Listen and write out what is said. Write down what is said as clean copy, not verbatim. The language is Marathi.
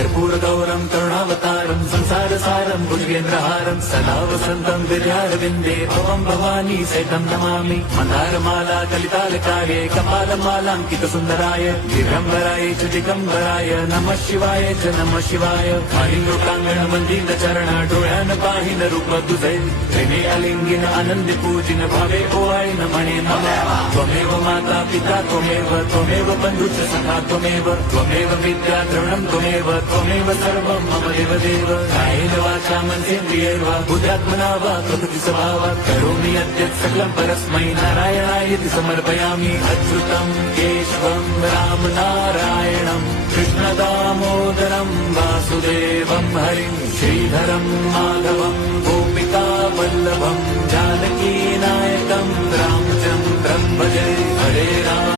कर्पूर गौरम करुणावतारम संसार सारम भुजगेंद्रहारम सदा वसंतम विद्यारविंदे भवम भवानी सहितं नमामि मंदारमाला कलितालकाये कपालमालांकित सुंदराय दिगंबराय च दिगंबराय नमः शिवाय च नमः शिवाय कालिंगोकांगण मंदिर चरण डोळ्यान पाहिन रूप तुझे प्रेमे अलिंगिन आनंदी पूजिन भावे ओवाळीन म्हणे नमः त्वमेव माता पिता त्वमेव बंधुच सखा त्वमेव विद्या द्रवणं त्वमेव सर्वं मम देवदेव कायेन वाचा मनसेन्द्रियैर्वा बुद्ध्यात्मना वा प्रकृति स्वभावात् करोमि यद्यत् सकलं परस्मै नारायणायति समर्पयामि अच्युतं केशवं राम नारायणं कृष्णदामोदरं वासुदेवं हरिं श्रीधरं माधवं गोपिका वल्लभं जानकी नायकं रामचन्द्रं भजे हरे राम।